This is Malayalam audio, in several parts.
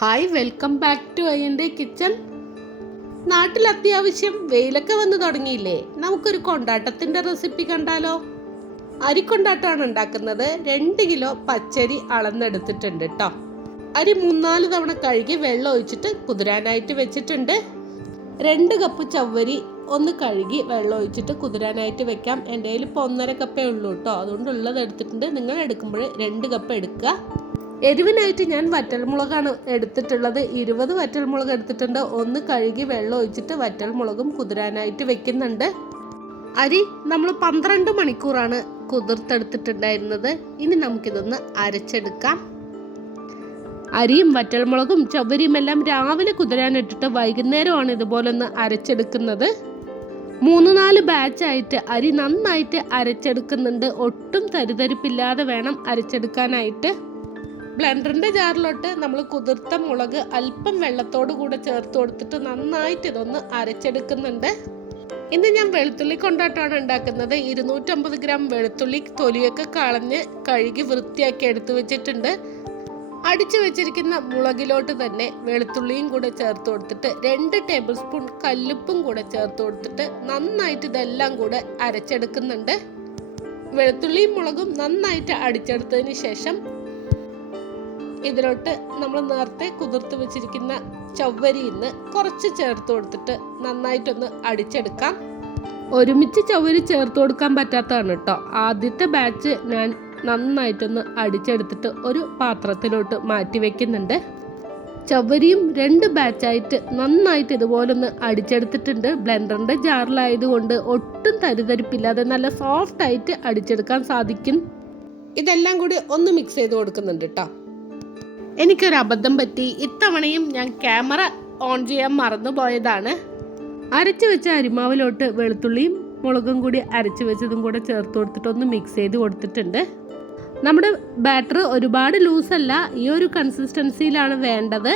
ഹായ്, വെൽക്കം ബാക്ക് ടു അയ്യൻ്റെ കിച്ചൺ. നാട്ടിൽ അത്യാവശ്യം വെയിലൊക്കെ വന്ന് തുടങ്ങിയില്ലേ? നമുക്കൊരു കൊണ്ടാട്ടത്തിൻ്റെ റെസിപ്പി കണ്ടാലോ? അരിക്കൊണ്ടാട്ടമാണ് ഉണ്ടാക്കുന്നത്. 2 കിലോ പച്ചരി അളന്നെടുത്തിട്ടുണ്ട് കേട്ടോ. അരി 3-4 തവണ കഴുകി വെള്ളം ഒഴിച്ചിട്ട് കുതിരാനായിട്ട് വെച്ചിട്ടുണ്ട്. 2 കപ്പ് ചവ്വരി ഒന്ന് കഴുകി വെള്ളം ഒഴിച്ചിട്ട് കുതിരാനായിട്ട് വെക്കാം. എൻ്റെ കയ്യിൽ ഇപ്പോൾ 1.5 കപ്പേ ഉള്ളൂ കേട്ടോ. അതുകൊണ്ടുള്ളത് എടുത്തിട്ടുണ്ട്. നിങ്ങൾ എടുക്കുമ്പോൾ 2 കപ്പ് എടുക്കുക. എരിവിനായിട്ട് ഞാൻ വറ്റൽമുളകാണ് എടുത്തിട്ടുള്ളത്. 20 വറ്റൽമുളക് എടുത്തിട്ടുണ്ട്. ഒന്ന് കഴുകി വെള്ളം ഒഴിച്ചിട്ട് വറ്റൽമുളകും കുതിരാനായിട്ട് വെക്കുന്നുണ്ട്. അരി നമ്മൾ 12 മണിക്കൂറാണ് കുതിർത്തെടുത്തിട്ടുണ്ടായിരുന്നത്. ഇനി നമുക്കിതൊന്ന് അരച്ചെടുക്കാം. അരിയും വറ്റൽമുളകും ചവ്വരിയും എല്ലാം രാവിലെ കുതിരാനിട്ടിട്ട് വൈകുന്നേരമാണ് ഇതുപോലൊന്ന് അരച്ചെടുക്കുന്നത്. 3-4 ബാച്ചായിട്ട് അരി നന്നായിട്ട് അരച്ചെടുക്കുന്നുണ്ട്. ഒട്ടും തരിതരിപ്പില്ലാതെ വേണം അരച്ചെടുക്കാനായിട്ട്. ബ്ലെൻഡറിൻ്റെ ജാറിലോട്ട് നമ്മൾ കുതിർത്ത മുളക് അല്പം വെള്ളത്തോട് കൂടെ ചേർത്ത് കൊടുത്തിട്ട് നന്നായിട്ട് ഇതൊന്ന് അരച്ചെടുക്കുന്നുണ്ട്. ഇന്ന് ഞാൻ വെളുത്തുള്ളി കൊണ്ടാട്ടമാണ് ഉണ്ടാക്കുന്നത്. 250 ഗ്രാം വെളുത്തുള്ളി തൊലിയൊക്കെ കളഞ്ഞ് കഴുകി വൃത്തിയാക്കി എടുത്തു വെച്ചിട്ടുണ്ട്. അടിച്ചു വെച്ചിരിക്കുന്ന മുളകിലോട്ട് തന്നെ വെളുത്തുള്ളിയും കൂടെ ചേർത്ത് കൊടുത്തിട്ട് 2 ടേബിൾ സ്പൂൺ കല്ലുപ്പും കൂടെ ചേർത്ത് കൊടുത്തിട്ട് നന്നായിട്ട് ഇതെല്ലാം കൂടെ അരച്ചെടുക്കുന്നുണ്ട്. വെളുത്തുള്ളിയും മുളകും നന്നായിട്ട് അടിച്ചെടുത്തതിന് ശേഷം ഇതിലോട്ട് നമ്മൾ നേരത്തെ കുതിർത്ത് വെച്ചിരിക്കുന്ന ചവ്വരിന്ന് കുറച്ച് ചേർത്ത് കൊടുത്തിട്ട് നന്നായിട്ടൊന്ന് അടിച്ചെടുക്കാം. ഒരുമിച്ച് ചവ്വരി ചേർത്ത് കൊടുക്കാൻ പറ്റാത്തതാണ് കേട്ടോ. ആദ്യത്തെ ബാച്ച് ഞാൻ നന്നായിട്ടൊന്ന് അടിച്ചെടുത്തിട്ട് ഒരു പാത്രത്തിലോട്ട് മാറ്റി വെക്കുന്നുണ്ട്. ചവ്വരിയും 2 ബാച്ചായിട്ട് നന്നായിട്ട് ഇതുപോലൊന്ന് അടിച്ചെടുത്തിട്ടുണ്ട്. ബ്ലെൻഡറിൻ്റെ ജാറിലായതുകൊണ്ട് ഒട്ടും തരിതരിപ്പില്ലാതെ നല്ല സോഫ്റ്റായിട്ട് അടിച്ചെടുക്കാൻ സാധിക്കും. ഇതെല്ലാം കൂടി ഒന്ന് മിക്സ് ചെയ്ത് കൊടുക്കുന്നുണ്ട് കേട്ടോ. എനിക്കൊരു അബദ്ധം പറ്റി. ഇത്തവണയും ഞാൻ ക്യാമറ ഓൺ ചെയ്യാൻ മറന്നു പോയതാണ്. അരച്ച് വെച്ച അരിമാവിലോട്ട് വെളുത്തുള്ളിയും മുളകും കൂടി അരച്ച് വെച്ചതും കൂടെ ചേർത്ത് കൊടുത്തിട്ട് ഒന്ന് മിക്സ് ചെയ്ത് കൊടുത്തിട്ടുണ്ട്. നമ്മുടെ ബാറ്റർ ഒരുപാട് ലൂസല്ല, ഈ ഒരു കൺസിസ്റ്റൻസിയിലാണ് വേണ്ടത്.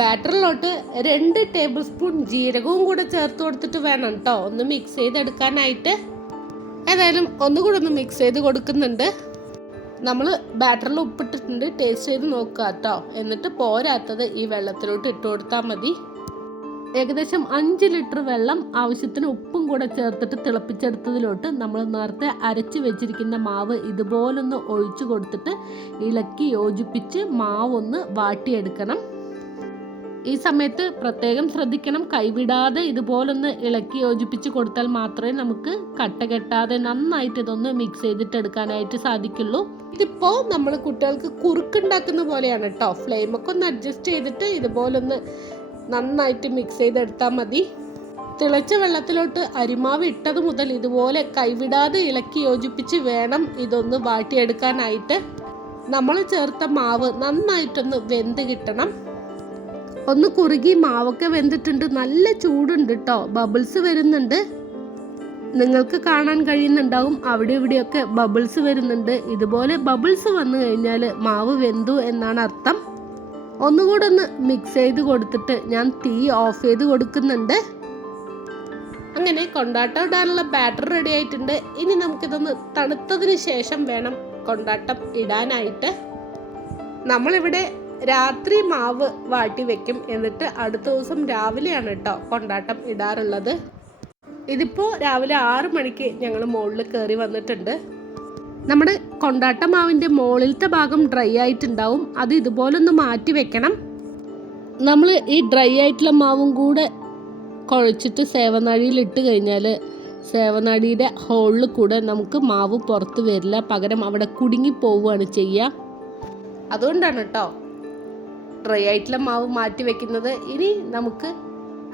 ബാറ്ററിലോട്ട് 2 ടേബിൾ സ്പൂൺ ജീരകവും കൂടെ ചേർത്ത് കൊടുത്തിട്ട് വേണം കേട്ടോ ഒന്ന് മിക്സ് ചെയ്തെടുക്കാനായിട്ട്. ഏതായാലും ഒന്നുകൂടെ ഒന്ന് മിക്സ് ചെയ്ത് കൊടുക്കുന്നുണ്ട്. നമ്മൾ ബാറ്ററിൽ ഉപ്പിട്ടിട്ടുണ്ട്. ടേസ്റ്റ് ചെയ്ത് നോക്കുക കേട്ടോ. എന്നിട്ട് പോരാത്തത് ഈ വെള്ളത്തിലോട്ട് ഇട്ട് കൊടുത്താൽ മതി. ഏകദേശം 5 ലിറ്റർ വെള്ളം ആവശ്യത്തിന് ഉപ്പും കൂടെ ചേർത്തിട്ട് തിളപ്പിച്ചെടുത്തതിലോട്ട് നമ്മൾ നേരത്തെ അരച്ച് വെച്ചിരിക്കുന്ന മാവ് ഇതുപോലൊന്ന് ഒഴിച്ചു കൊടുത്തിട്ട് ഇളക്കി യോജിപ്പിച്ച് മാവൊന്ന് വാട്ടിയെടുക്കണം. ഈ സമയത്ത് പ്രത്യേകം ശ്രദ്ധിക്കണം, കൈവിടാതെ ഇതുപോലൊന്ന് ഇളക്കി യോജിപ്പിച്ച് കൊടുത്താൽ മാത്രമേ നമുക്ക് കട്ട കെട്ടാതെ നന്നായിട്ട് ഇതൊന്ന് മിക്സ് ചെയ്തിട്ട് എടുക്കാനായിട്ട് സാധിക്കുള്ളൂ. ഇതിപ്പോൾ നമ്മൾ കുട്ടികൾക്ക് കുറുക്കുണ്ടാക്കുന്ന പോലെയാണ് കേട്ടോ. ഫ്ലെയിമൊക്കെ ഒന്ന് അഡ്ജസ്റ്റ് ചെയ്തിട്ട് ഇതുപോലൊന്ന് നന്നായിട്ട് മിക്സ് ചെയ്തെടുത്താൽ മതി. തിളച്ച വെള്ളത്തിലോട്ട് അരിമാവ് ഇട്ടത് മുതൽ ഇതുപോലെ കൈവിടാതെ ഇളക്കി യോജിപ്പിച്ച് വേണം ഇതൊന്ന് വാട്ടിയെടുക്കാനായിട്ട്. നമ്മൾ ചേർത്ത മാവ് നന്നായിട്ടൊന്ന് വെന്ത് കിട്ടണം. ഒന്ന് കുറുകി മാവൊക്കെ വെന്തിട്ടുണ്ട്. നല്ല ചൂടുണ്ട് കേട്ടോ. ബബിൾസ് വരുന്നുണ്ട്. നിങ്ങൾക്ക് കാണാൻ കഴിയുന്നുണ്ടാവും, അവിടെ ഇവിടെയൊക്കെ ബബിൾസ് വരുന്നുണ്ട്. ഇതുപോലെ ബബിൾസ് വന്നു കഴിഞ്ഞാൽ മാവ് വെന്തു എന്നാണ് അർത്ഥം. ഒന്നുകൂടെ ഒന്ന് മിക്സ് ചെയ്ത് കൊടുത്തിട്ട് ഞാൻ തീ ഓഫ് ചെയ്ത് കൊടുക്കുന്നുണ്ട്. അങ്ങനെ കൊണ്ടാട്ടം ഇടാനുള്ള ബാറ്റർ റെഡി ആയിട്ടുണ്ട്. ഇനി നമുക്കിതൊന്ന് തണുത്തതിന് ശേഷം വേണം കൊണ്ടാട്ടം ഇടാനായിട്ട്. നമ്മളിവിടെ രാത്രി മാവ് വാട്ടി വെക്കും. എന്നിട്ട് അടുത്ത ദിവസം രാവിലെയാണ് കേട്ടോ കൊണ്ടാട്ടം ഇടാറുള്ളത്. ഇതിപ്പോൾ രാവിലെ 6 മണിക്ക് ഞങ്ങൾ മുകളിൽ കയറി വന്നിട്ടുണ്ട്. നമ്മുടെ കൊണ്ടാട്ട മാവിൻ്റെ മുകളിലത്തെ ഭാഗം ഡ്രൈ ആയിട്ടുണ്ടാവും. അത് ഇതുപോലൊന്ന് മാറ്റി വെക്കണം. നമ്മൾ ഈ ഡ്രൈ ആയിട്ടുള്ള മാവും കൂടെ കുഴച്ചിട്ട് സേവനാഴിയിൽ ഇട്ട് കഴിഞ്ഞാൽ സേവനാഴിയുടെ ഹോളിൽ കൂടെ നമുക്ക് മാവ് പുറത്ത് വരില്ല. പകരം അവിടെ കുടുങ്ങി പോവുകയാണ് ചെയ്യുക. അതുകൊണ്ടാണ് കേട്ടോ ഡ്രൈ ആയിട്ടുള്ള മാവ് മാറ്റി വെക്കുന്നത്. ഇനി നമുക്ക്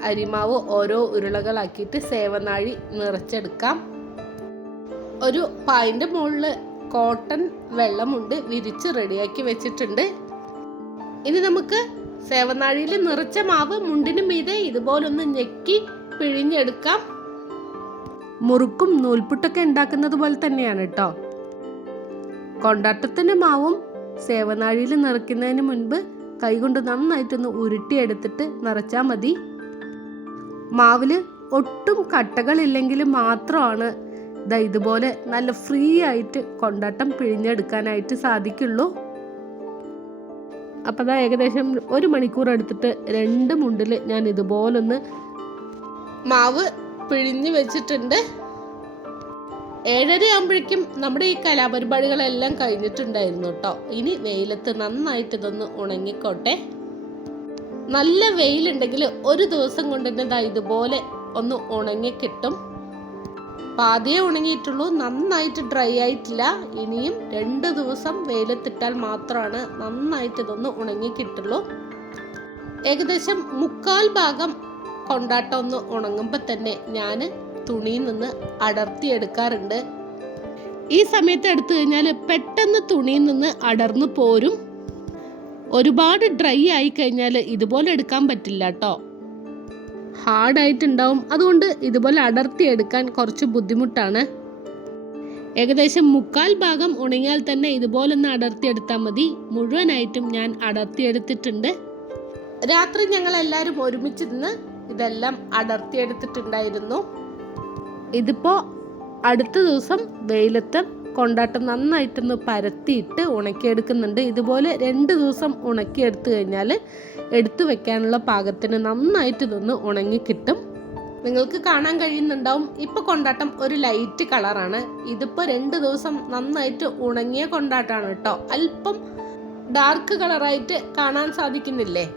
അരിമാവ് ഓരോ ഉരുളകളാക്കിയിട്ട് സേവനാഴി നിറച്ചെടുക്കാം. ഒരു പായിൻ്റെ മുകളിൽ കോട്ടൺ വെള്ളമുണ്ട് വിരിച്ച് റെഡിയാക്കി വെച്ചിട്ടുണ്ട്. ഇനി നമുക്ക് സേവനാഴിയിൽ നിറച്ച മാവ് മുണ്ടിന് മീതെ ഇതുപോലൊന്ന് ഞെക്കി പിഴിഞ്ഞെടുക്കാം. മുറുക്കും നൂൽപുട്ടൊക്കെ ഉണ്ടാക്കുന്നത് പോലെ തന്നെയാണ് കേട്ടോ. കൊണ്ടാട്ടത്തിൻ്റെ മാവും സേവനാഴിയിൽ നിറയ്ക്കുന്നതിന് മുൻപ് കൈകൊണ്ട് നന്നായിട്ടൊന്ന് ഉരുട്ടിയെടുത്തിട്ട് നിറച്ചാൽ മതി. മാവിൽ ഒട്ടും കട്ടകളില്ലെങ്കിൽ മാത്രമാണ് ഇതുപോലെ നല്ല ഫ്രീ ആയിട്ട് കൊണ്ടാട്ടം പിഴിഞ്ഞെടുക്കാനായിട്ട് സാധിക്കുള്ളൂ. അപ്പോൾ അതാ ഏകദേശം 1 മണിക്കൂർ എടുത്തിട്ട് 2 മുണ്ടിൽ ഞാൻ ഇതുപോലൊന്ന് മാവ് പിഴിഞ്ഞ് വെച്ചിട്ടുണ്ട്. 7:30 ആകുമ്പോഴേക്കും നമ്മുടെ ഈ കലാപരിപാടികളെല്ലാം കഴിഞ്ഞിട്ടുണ്ടായിരുന്നു കേട്ടോ. ഇനി വെയിലത്ത് നന്നായിട്ട് ഇതൊന്ന് ഉണങ്ങിക്കോട്ടെ. നല്ല വെയിലുണ്ടെങ്കിൽ ഒരു ദിവസം കൊണ്ട് തന്നെ ഇതുപോലെ ഒന്ന് ഉണങ്ങി കിട്ടും. പാതിയെ ഉണങ്ങിയിട്ടുള്ളൂ, നന്നായിട്ട് ഡ്രൈ ആയിട്ടില്ല. ഇനിയും 2 ദിവസം വെയിലത്തിട്ടാൽ മാത്രമാണ് നന്നായിട്ട് ഇതൊന്ന് ഉണങ്ങി കിട്ടുള്ളൂ. ഏകദേശം 1/4 ഭാഗം കൊണ്ടാട്ടം ഒന്ന് ഉണങ്ങുമ്പോൾ തന്നെ ഞാൻ തുണിയിൽ നിന്ന് അടർത്തിയെടുക്കാറുണ്ട്. ഈ സമയത്ത് എടുത്തു കഴിഞ്ഞാൽ പെട്ടെന്ന് തുണിയിൽ നിന്ന് അടർന്നു പോരും. ഒരുപാട് ഡ്രൈ ആയി കഴിഞ്ഞാൽ ഇതുപോലെ എടുക്കാൻ പറ്റില്ല കേട്ടോ, ഹാർഡായിട്ടുണ്ടാവും. അതുകൊണ്ട് ഇതുപോലെ അടർത്തിയെടുക്കാൻ കുറച്ച് ബുദ്ധിമുട്ടാണ്. ഏകദേശം 1/4 ഭാഗം ഉണങ്ങിയാൽ തന്നെ ഇതുപോലൊന്ന് അടർത്തിയെടുത്താൽ മതി. മുഴുവനായിട്ടും ഞാൻ അടർത്തിയെടുത്തിട്ടുണ്ട്. രാത്രി ഞങ്ങളെല്ലാവരും ഒരുമിച്ചിരുന്ന് ഇതെല്ലാം അടർത്തിയെടുത്തിട്ടുണ്ടായിരുന്നു. ഇതിപ്പോൾ അടുത്ത ദിവസം വെയിലത്ത് കൊണ്ടാട്ടം നന്നായിട്ടൊന്ന് പരത്തിയിട്ട് ഉണക്കിയെടുക്കുന്നുണ്ട്. ഇതുപോലെ 2 ദിവസം ഉണക്കിയെടുത്തു കഴിഞ്ഞാൽ എടുത്തു വെക്കാനുള്ള പാകത്തിന് നന്നായിട്ട് ഇതൊന്ന് ഉണങ്ങി കിട്ടും. നിങ്ങൾക്ക് കാണാൻ കഴിയുന്നുണ്ടാവും, ഇപ്പോൾ കൊണ്ടാട്ടം ഒരു ലൈറ്റ് കളറാണ്. ഇതിപ്പോൾ 2 ദിവസം നന്നായിട്ട് ഉണങ്ങിയ കൊണ്ടാട്ടമാണ് കേട്ടോ. അല്പം ഡാർക്ക് കളറായിട്ട് കാണാൻ സാധിക്കുന്നില്ലേ?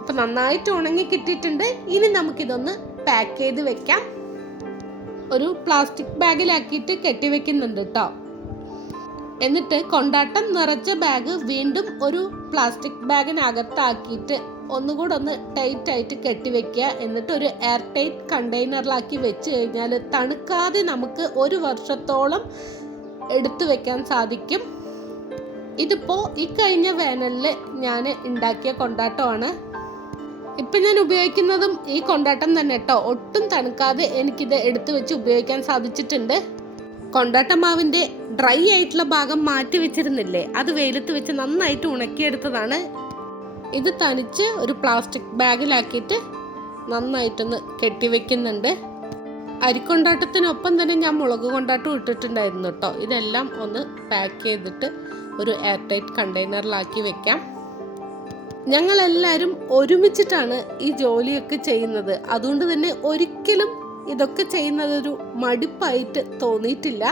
അപ്പം നന്നായിട്ട് ഉണങ്ങി കിട്ടിയിട്ടുണ്ട്. ഇനി നമുക്കിതൊന്ന് പാക്ക് ചെയ്ത് വെക്കാം. ഒരു പ്ലാസ്റ്റിക് ബാഗിലാക്കിയിട്ട് കെട്ടിവെക്കുന്നുണ്ട് കേട്ടോ. എന്നിട്ട് കൊണ്ടാട്ടം നിറച്ച ബാഗ് വീണ്ടും ഒരു പ്ലാസ്റ്റിക് ബാഗിനകത്താക്കിയിട്ട് ഒന്നുകൂടെ ഒന്ന് ടൈറ്റായിട്ട് കെട്ടിവെക്കുക. എന്നിട്ട് ഒരു എയർ ടൈറ്റ് കണ്ടെയ്നറിലാക്കി വെച്ച് കഴിഞ്ഞാൽ തണുക്കാതെ നമുക്ക് 1 വർഷത്തോളം എടുത്തു വെക്കാൻ സാധിക്കും. ഇതിപ്പോൾ ഈ കഴിഞ്ഞ വേനലിൽ ഞാൻ ഉണ്ടാക്കിയ കൊണ്ടാട്ടമാണ്. ഇപ്പം ഞാൻ ഉപയോഗിക്കുന്നതും ഈ കൊണ്ടാട്ടം തന്നെ കേട്ടോ. ഒട്ടും തണുക്കാതെ എനിക്കിത് എടുത്തു വെച്ച് ഉപയോഗിക്കാൻ സാധിച്ചിട്ടുണ്ട്. കൊണ്ടാട്ട മാവിൻ്റെ ഡ്രൈ ആയിട്ടുള്ള ഭാഗം മാറ്റി വെച്ചിരുന്നില്ലേ, അത് വെയിലത്ത് വെച്ച് നന്നായിട്ട് ഉണക്കിയെടുത്തതാണ്. ഇത് തനിച്ച് ഒരു പ്ലാസ്റ്റിക് ബാഗിലാക്കിയിട്ട് നന്നായിട്ടൊന്ന് കെട്ടിവെക്കുന്നുണ്ട്. അരിക്കൊണ്ടാട്ടത്തിനൊപ്പം തന്നെ ഞാൻ മുളക് കൊണ്ടാട്ടം ഇട്ടിട്ടുണ്ടായിരുന്നു കേട്ടോ. ഇതെല്ലാം ഒന്ന് പാക്ക് ചെയ്തിട്ട് ഒരു എയർ ടൈറ്റ് കണ്ടെയ്നറിലാക്കി വെക്കാം. ഞങ്ങളെല്ലാവരും ഒരുമിച്ചിട്ടാണ് ഈ ജോലിയൊക്കെ ചെയ്യുന്നത്. അതുകൊണ്ട് തന്നെ ഒരിക്കലും ഇതൊക്കെ ചെയ്യുന്നതൊരു മടുപ്പായിട്ട് തോന്നിയിട്ടില്ല.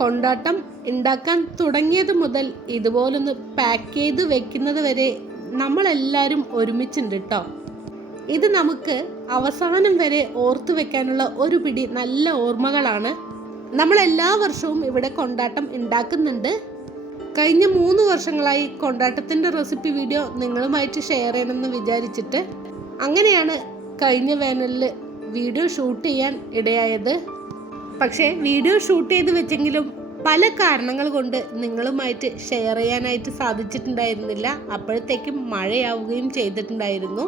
കൊണ്ടാട്ടം ഉണ്ടാക്കാൻ തുടങ്ങിയത് മുതൽ ഇതുപോലൊന്ന് പാക്ക് ചെയ്ത് വെക്കുന്നത് വരെ നമ്മളെല്ലാവരും ഒരുമിച്ചുണ്ട് കേട്ടോ. ഇത് നമുക്ക് അവസാനം വരെ ഓർത്തു വെക്കാനുള്ള ഒരു പിടി നല്ല ഓർമ്മകളാണ്. നമ്മളെല്ലാ വർഷവും ഇവിടെ കൊണ്ടാട്ടം ഉണ്ടാക്കുന്നുണ്ട്. കഴിഞ്ഞ 3 വർഷങ്ങളായി കൊണ്ടാട്ടത്തിൻ്റെ റെസിപ്പി വീഡിയോ നിങ്ങളുമായിട്ട് ഷെയർ ചെയ്യണമെന്ന് വിചാരിച്ചിട്ട് അങ്ങനെയാണ് കഴിഞ്ഞ വേനലിൽ വീഡിയോ ഷൂട്ട് ചെയ്യാൻ ഇടയായത്. പക്ഷേ വീഡിയോ ഷൂട്ട് ചെയ്ത് വെച്ചെങ്കിലും പല കാരണങ്ങൾ കൊണ്ട് നിങ്ങളുമായിട്ട് ഷെയർ ചെയ്യാനായിട്ട് സാധിച്ചിട്ടുണ്ടായിരുന്നില്ല. അപ്പോഴത്തേക്കും മഴയാവുകയും ചെയ്തിട്ടുണ്ടായിരുന്നു.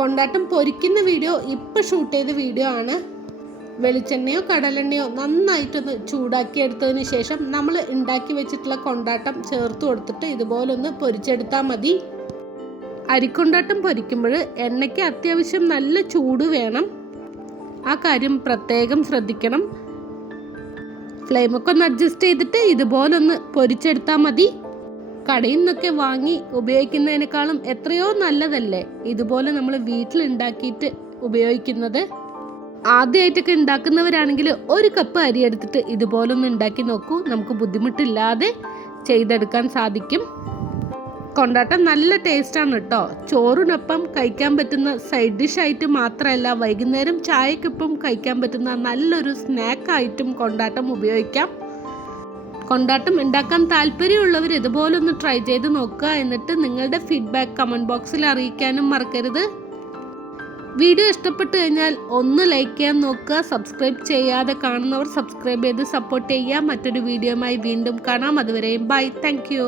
കൊണ്ടാട്ടം പൊരിക്കുന്ന വീഡിയോ ഇപ്പോൾ ഷൂട്ട് ചെയ്ത വീഡിയോ ആണ്. വെളിച്ചെണ്ണയോ കടലെണ്ണയോ നന്നായിട്ടൊന്ന് ചൂടാക്കി എടുത്തതിന് ശേഷം നമ്മൾ ഉണ്ടാക്കി വെച്ചിട്ടുള്ള കൊണ്ടാട്ടം ചേർത്ത് കൊടുത്തിട്ട് ഇതുപോലൊന്ന് പൊരിച്ചെടുത്താൽ മതി. അരിക്കൊണ്ടാട്ടം പൊരിക്കുമ്പോൾ എണ്ണയ്ക്ക് അത്യാവശ്യം നല്ല ചൂട് വേണം. ആ കാര്യം പ്രത്യേകം ശ്രദ്ധിക്കണം. ഫ്ലെയിമൊക്കെ ഒന്ന് അഡ്ജസ്റ്റ് ചെയ്തിട്ട് ഇതുപോലൊന്ന് പൊരിച്ചെടുത്താൽ മതി. കടയിൽ നിന്നൊക്കെ വാങ്ങി ഉപയോഗിക്കുന്നതിനേക്കാളും എത്രയോ നല്ലതല്ലേ ഇതുപോലെ നമ്മൾ വീട്ടിലുണ്ടാക്കിയിട്ട് ഉപയോഗിക്കുന്നത്. ആദ്യമായിട്ടൊക്കെ ഉണ്ടാക്കുന്നവരാണെങ്കിൽ 1 കപ്പ് അരി എടുത്തിട്ട് ഇതുപോലൊന്ന് ഉണ്ടാക്കി നോക്കൂ. നമുക്ക് ബുദ്ധിമുട്ടില്ലാതെ ചെയ്തെടുക്കാൻ സാധിക്കും. കൊണ്ടാട്ടം നല്ല ടേസ്റ്റാണ് കേട്ടോ. ചോറിനൊപ്പം കഴിക്കാൻ പറ്റുന്ന സൈഡ് ഡിഷായിട്ട് മാത്രമല്ല, വൈകുന്നേരം ചായക്കൊപ്പം കഴിക്കാൻ പറ്റുന്ന നല്ലൊരു സ്നാക്കായിട്ടും കൊണ്ടാട്ടം ഉപയോഗിക്കാം. കൊണ്ടാട്ടം ഉണ്ടാക്കാൻ താല്പര്യമുള്ളവർ ഇതുപോലൊന്ന് ട്രൈ ചെയ്ത് നോക്കുക. എന്നിട്ട് നിങ്ങളുടെ ഫീഡ്ബാക്ക് കമൻറ്റ് ബോക്സിൽ അറിയിക്കാനും മറക്കരുത്. വീഡിയോ ഇഷ്ടപ്പെട്ടു കഴിഞ്ഞാൽ ഒന്ന് ലൈക്ക് ചെയ്യാൻ നോക്കുക. സബ്സ്ക്രൈബ് ചെയ്യാതെ കാണുന്നവർ സബ്സ്ക്രൈബ് ചെയ്ത് സപ്പോർട്ട് ചെയ്യുക. മറ്റൊരു വീഡിയോയുമായി വീണ്ടും കാണാം. അതുവരെയും ബൈ. Thank you.